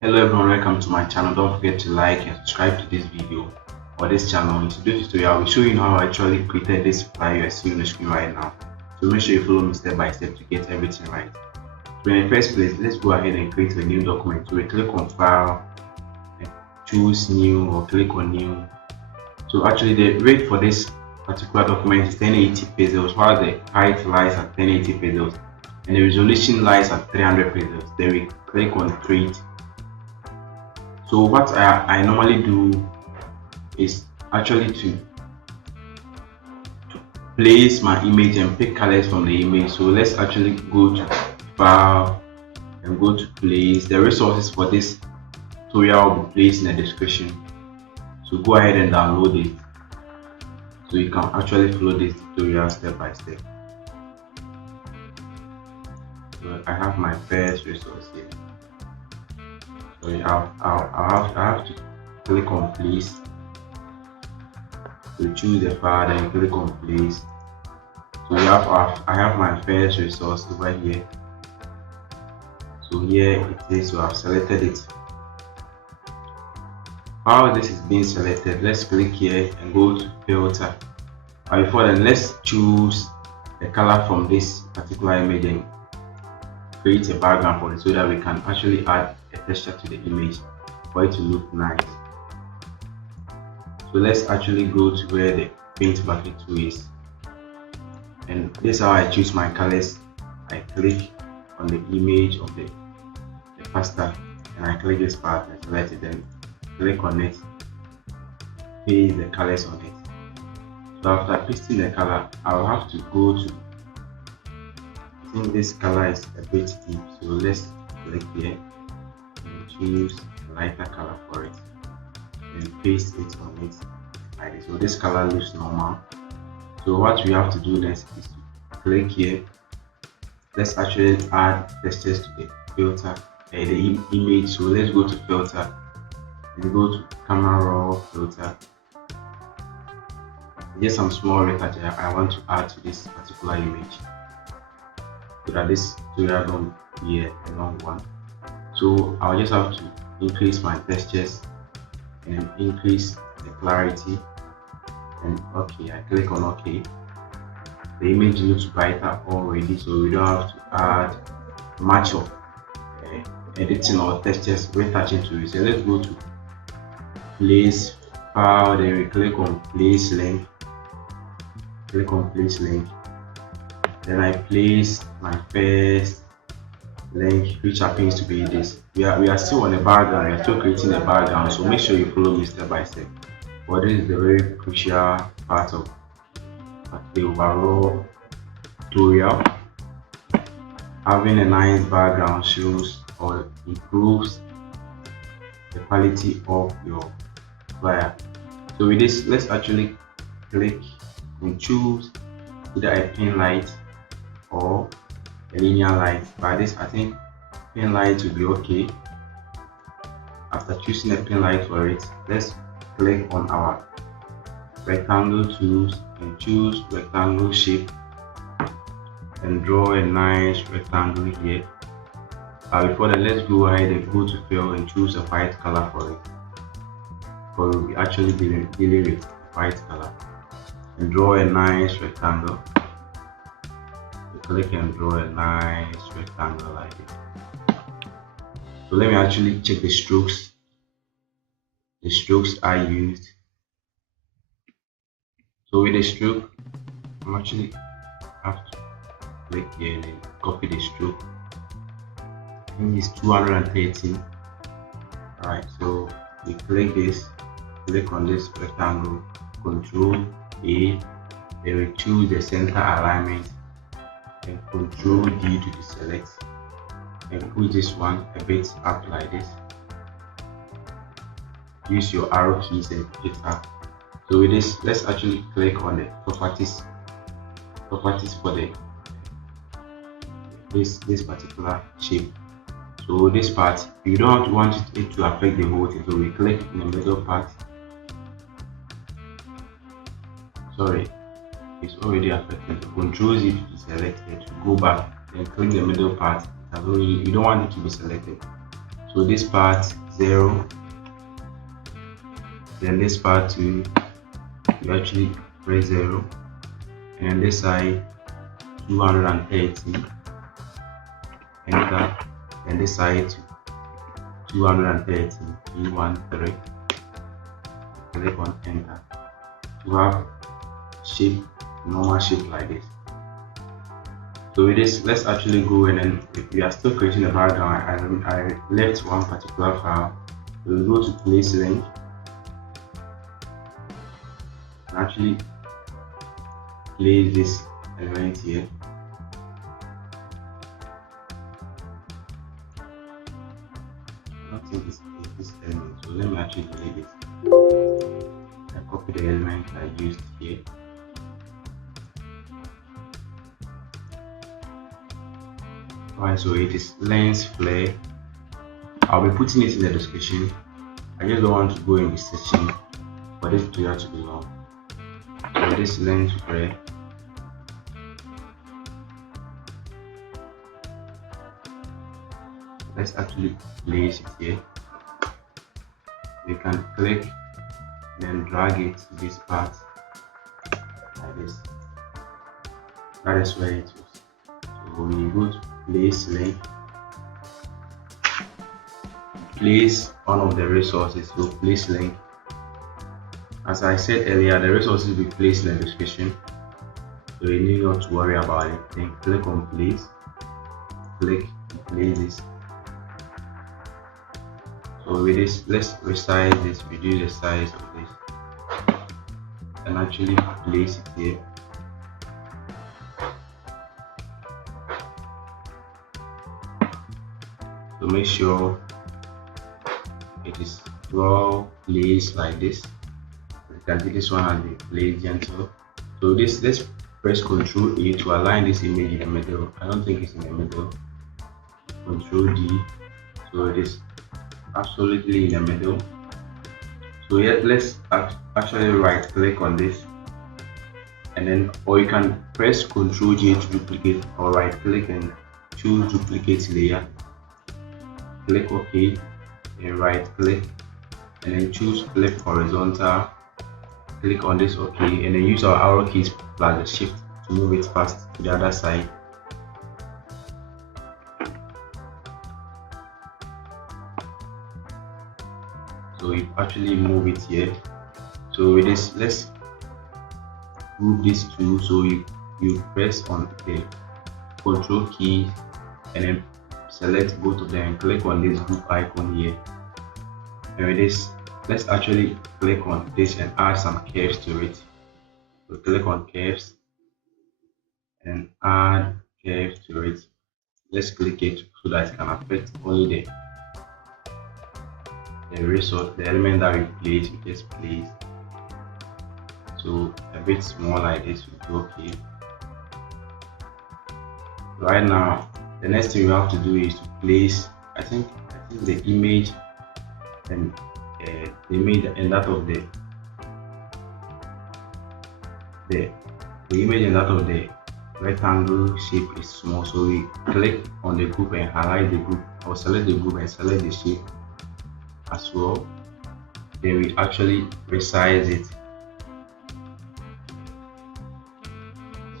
Hello everyone, welcome to my channel. Don't forget to like and subscribe to this video or this channel. In today's tutorial, I will show you how I actually created this file you are seeing on the screen right now. So make sure you follow me step by step to get everything right. So in the first place, let's go ahead and create a new document. So we click on file and choose new or click on new. So actually the rate for this particular document is 1080 pixels while the height lies at 1080 pixels and the resolution lies at 300 pixels. Then we click on create. So what I normally do is actually to place my image and pick colors from the image. So let's actually go to file and go to place. The resources for this tutorial will be placed in the description. So go ahead and download it so you can actually follow this tutorial step by step. So I have my first resource here. So I have to click on place. So choose the file and click on place. So I have my first resource over here. So here it is. So I've selected it. While this is being selected, let's click here and go to filter. And before then, let's choose the color from this particular image and create a background for it so that we can actually add a texture to the image for it to look nice. So let's actually go to where the paint bucket tool is, and this is how I choose my colors. I click on the image of the pasta and I click this part and select it and click on it, paste the colors on it. So after pasting the color, I'll have to go to, I think this color is a bit deep, so let's click here and choose a lighter color for it and paste it on it like this. So this color looks normal. So what we have to do next is to click here. Let's actually add textures to the filter the image. So let's go to filter and go to camera raw filter. Just some small retouch I want to add to this particular image so that this tutorial don't be a long one. So I'll just have to increase my textures and increase the clarity, and okay, I click on OK. The image looks brighter already, so we don't have to add much of editing or textures retouching to it. So let's go to place file, then we click on place link, then I place my first link, which happens to be this. We are still on the background, we are still creating a background, so make sure you follow me step by step. But this is the very crucial part of the overall tutorial. Having a nice background shows or improves the quality of your flyer. So with this, let's actually click and choose either a pin light or a linear light. By this, I think pin light will be okay. After choosing a pin light for it, let's click on our rectangle tools and choose rectangle shape and draw a nice rectangle here. Before that, let's go ahead and go to fill and choose a white color for it, for we'll be actually dealing with white color, and draw a nice rectangle. Click and draw a nice rectangle like this. So let me actually check the strokes. The strokes I used. So with the stroke, I'm actually have to click here and then copy the stroke. I think it's 213. Alright, so we click this, click on this rectangle, Control A, then we choose the center alignment and Control D to deselect and put this one a bit up like this. Use your arrow keys and pick it up. So with this, let's actually click on the properties for the this particular shape. So this part, you don't want it to affect the whole thing, so we click in the middle part. Sorry, it's already affected. Control Z to select it, to go back and click the middle part. You don't want it to be selected. So this part 0, then this part 2, you actually press 0, and this side 230, enter, and this side 230, 213, click on enter to have shape, normal shape like this. So with this, let's actually go, and then if we are still creating a background, I left one particular file. We'll go to place link and actually place this element here. I don't think it's this element, so let me actually delete it. I copy the element I used here. Alright, so it is lens flare. I'll be putting it in the description. I just don't want to go in the section for this tutorial to be long. So this lens flare, let's actually place it here. You can click, then drag it to this part like this. That is where it was. So we go to place link, place one of the resources. So place link, as I said earlier, the resources will be placed in the description, so you need not to worry about it. Then click on place, click place this. So with this, let's resize this, reduce the size of this, and actually place it here. So make sure it is well placed like this. You can see this one has been placed gentle. So this, let's press Ctrl A to align this image in the middle. I don't think it's in the middle. Ctrl D, so it is absolutely in the middle. So yeah, let's actually right click on this, and then, or you can press Ctrl J to duplicate, or right click and choose duplicate layer. Click OK, and right click, and then choose flip horizontal. Click on this OK, and then use our arrow keys plus the shift to move it fast to the other side. So you actually move it here. So with this, let's group these two. So you press on the Control key and then select both of them and click on this group icon here. And with this, let's actually click on this and add some curves to it. So click on curves and add curves to it. Let's click it so that it can affect only the resource, the element that we placed. We just placed. So a bit small like this will be okay. Right now, the next thing we have to do is to place, I think the image and the image and that of the image and that of the rectangle shape is small. So we click on the group and highlight the group, or select the group and select the shape as well. Then we actually resize it.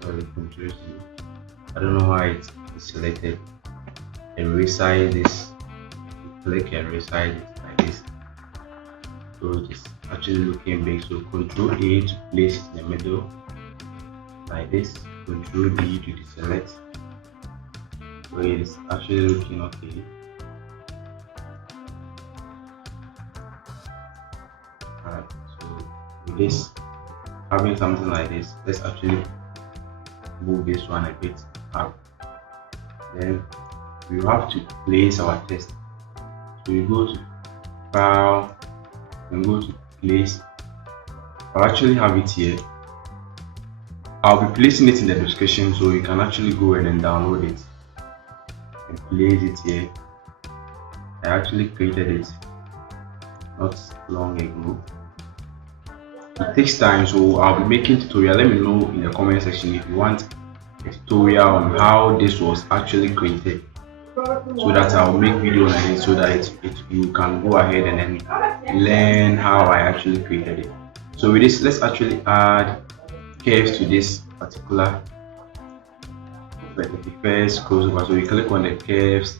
Sorry, Control C. I don't know why it's selected. And resize this. Click and resize it like this. So it's actually looking big. So Control A to place it in the middle like this. Control D to deselect. So it is actually looking okay. Alright, so with this, having something like this, let's actually move this one a bit up. Then we have to place our text. So we go to File and go to Place. I'll actually have it here. I'll be placing it in the description, so you can actually go ahead and download it and place it here. I actually created it not long ago. It takes time, so I'll be making tutorial. Let me know in the comment section if you want a tutorial on how this was actually created. so that I'll make video on it so that you can go ahead and then learn how I actually created it. So with this, let's actually add curves to this particular, like the first crossover. So we click on the curves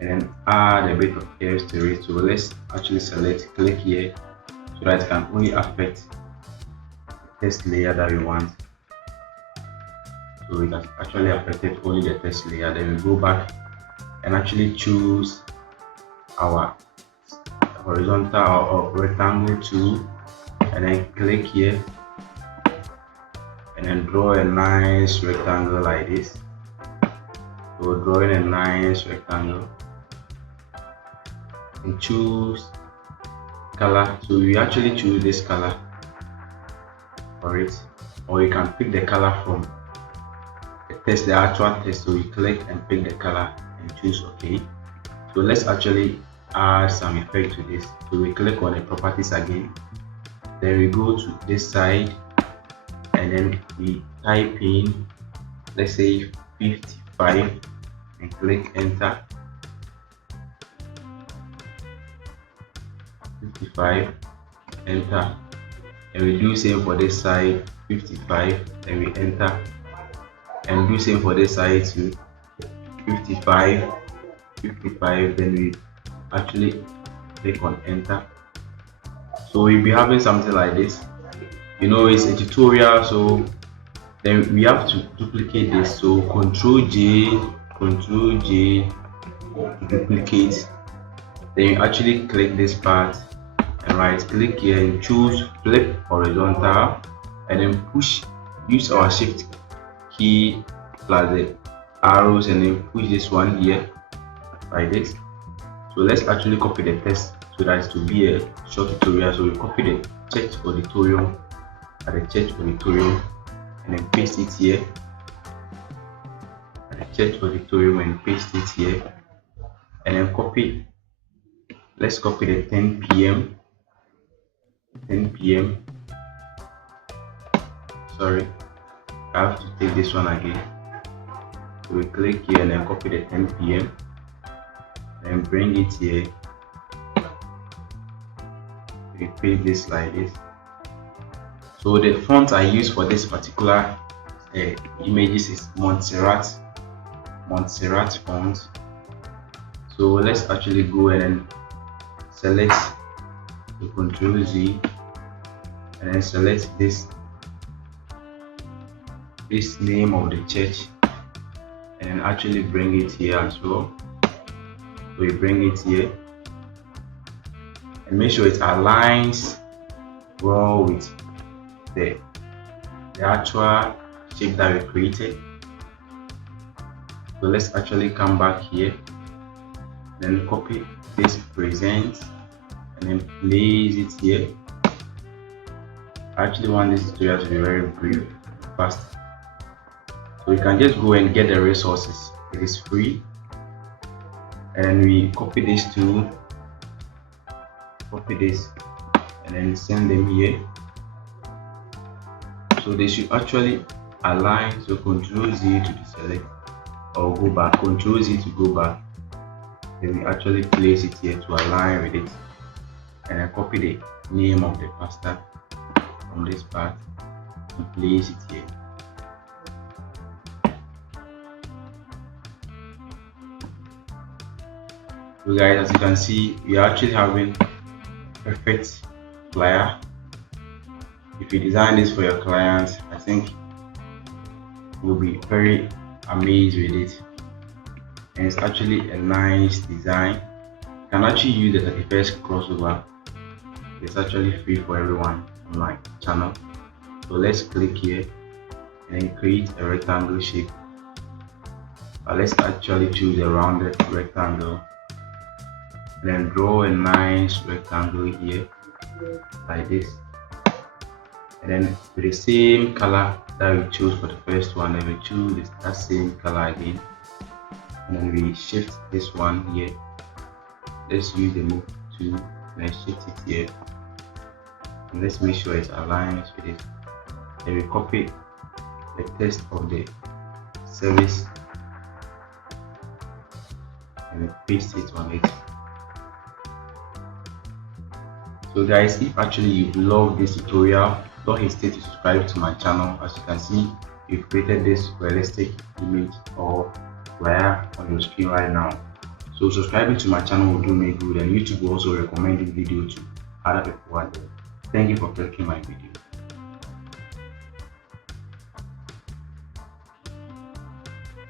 and then add a bit of curves to it. So let's actually select, click here, so that it can only affect the text layer that we want. So it has actually affected only the text layer. Then we go back and actually choose our horizontal or rectangle tool and then click here and then draw a nice rectangle like this. So drawing a nice rectangle and choose color. So you actually choose this color for it, or you can pick the color from the text, the actual text. So you click and pick the color and choose OK. So let's actually add some effect to this. So we click on the properties again, then we go to this side and then we type in, let's say 55, and click enter. 55, enter, and we do same for this side, 55, and we enter, and do same for this side too, 55, 55, then we actually click on enter. So we'll be having something like this. You know, it's a tutorial, so then we have to duplicate this. So Control J, duplicate. Then you actually click this part and right click here and choose flip horizontal, and then push, use our shift key plus the arrows and then push this one here like this. So let's actually copy the text so that it will be a short tutorial. So we copy the church auditorium at the church auditorium and then paste it here at the church auditorium and paste it here, and then copy, let's copy the 10 p.m. Sorry, I have to take this one again. So we click here and then copy the 10 p.m. and bring it here. We paste this like this. So the font I use for this particular images is Montserrat font. So let's actually go and select the Control Z and then select this name of the church and actually bring it here as well. So you bring it here and make sure it aligns well with the actual shape that we created. So let's actually come back here, then copy this present and then place it here. I actually want this tutorial to be very brief, fast. So you can just go and get the resources. It is free. And we copy this to copy this and then send them here. So they should actually align. So Control Z to deselect or go back, Control Z to go back. Then we actually place it here to align with it, and I copy the name of the pastor from this part and place it here. So guys, as you can see, we are actually having perfect flyer. If you design this for your clients, I think you'll be very amazed with it, and it's actually a nice design. You can actually use the 31st crossover. It's actually free for everyone on my channel. So let's click here and then create a rectangle shape. Let's actually choose a rounded rectangle and then draw a nice rectangle here like this, and then with the same color that we chose for the first one, then we choose that same color again, and then we shift this one here. Let's use the move tool and then shift it here, and let's make sure it aligns with it. Then we copy the text of the service and paste it on it. So guys, if actually you love this tutorial, don't hesitate to subscribe to my channel. As you can see, we've created this realistic image or wire on your screen right now. So subscribing to my channel will do me good, and YouTube will also recommend this video to other people out there. Thank you for clicking my video.